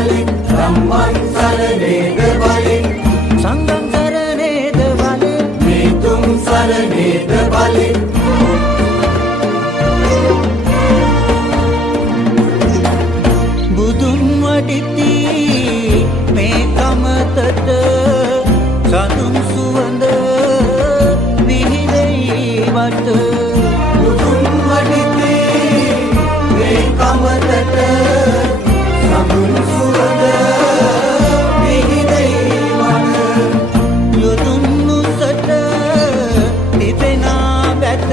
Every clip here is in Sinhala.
බලෙන් රම්මන් සරණේද බලෙන් සංගම් සරණේද බලෙන් මේ තුන් සරණේද බලෙන් බුදුන් වඩිති මේ කමතට සතුන් සුවඳ විහිදෙයි වට බුදුන් වඩිති මේ කමතට සතුන් සුවඳ විහිදෙයි වට යොදුන් උසට තිබෙනා වැත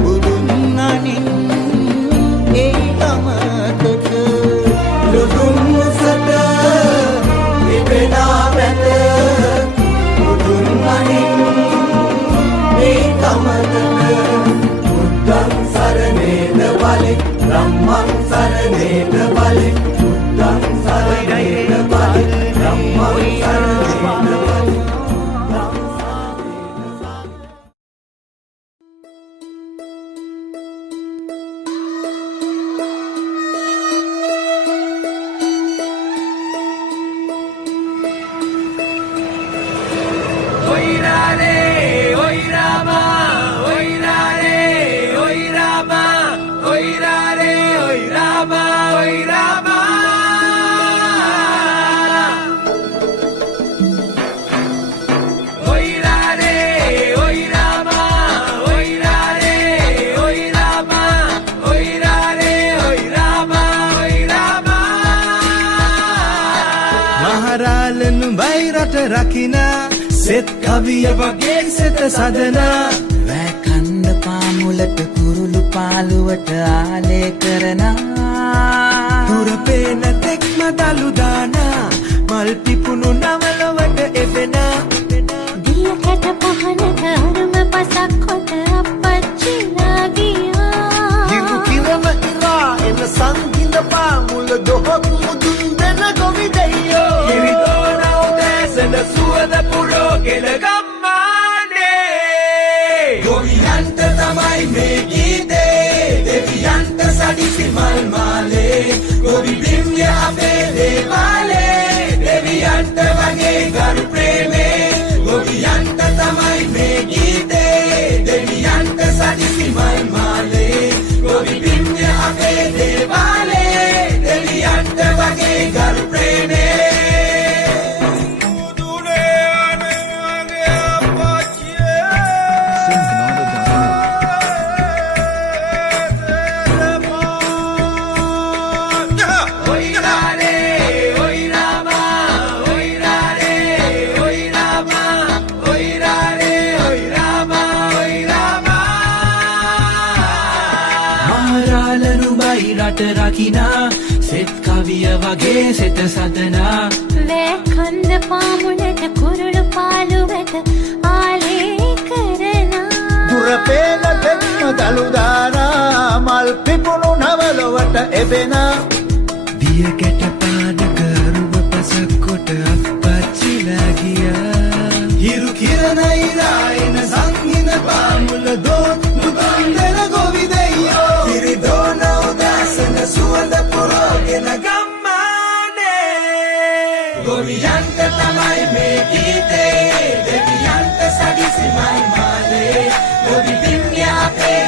බුදුන් අනින් ඒ කමතට යොදුන් උසට තිබෙනා වැත බුදුන් අනින් මේ කමතට බුද්ධං සරණේද බලෙන් රම්මං සරණේද බලෙන් බුද්ධං සරණේද බලෙන් රම්මං සරණේද බලෙන් මහරාලනු බයිරට රකින සෙත් කවිය වගේ සෙත සදන වැකන්ද පාමුලට කුරුළු පාලුවට ආලේ කරන තුරපේන තෙක්ම දළුදාන මල් පිපුණු නවලවට එවෙන දියකට පහනට අරුම පසක් කොට අපච්චිලා ගියා හිරු කිරම ඉරා එන සංගිඳ පාමුල දොහොත් මුදුන් දෙන ගොවි දෙයියෝ කිරිතෝන උදෑසන සුවඳ පුරෝගෙන ගම්මානේ ගොවියන්ට තමයි මේ ගීතේ දෙවියන්ට සදිසි මල් මාලේ ගොවි බිම්ය අපේ දේවාලේ දෙවියන්ට වගේ ගරු ප්‍රේමේ ගොවියන්ට තමයි මේ ගීතේ දෙවියන්ට සදිසි මල් මාලේ ගොවි බිම්ය අපේ දේවාලේ දෙවියන්ට වගේ ගරු ප්‍රේමේ රකිනා සෙත් කවිය වගේ සෙත සදනා වැකන්ද පාමුලට කුරුළු පාලුවට ආලේ කරනා දුරපේන තෙක්ම දළුදානා මල් පිපුණු නවලොවට එබෙන දියකැට පානක අරුම පසක් කොට අප්පච්චිලා ගියා හිරු කිරණ ඉරා එන සංගින පාමුල දෝත් මුදුන් දෙන ගොවි දෙයියෝ කිරිදෝන උදෑසන සුවඳ පුරෝගෙන ගම්මානේ ගොවියන්ට තමයි මේ ගීතේ දෙවියන්ට සදිසි මල් මාලේ ගොවි බිම්ය අපේ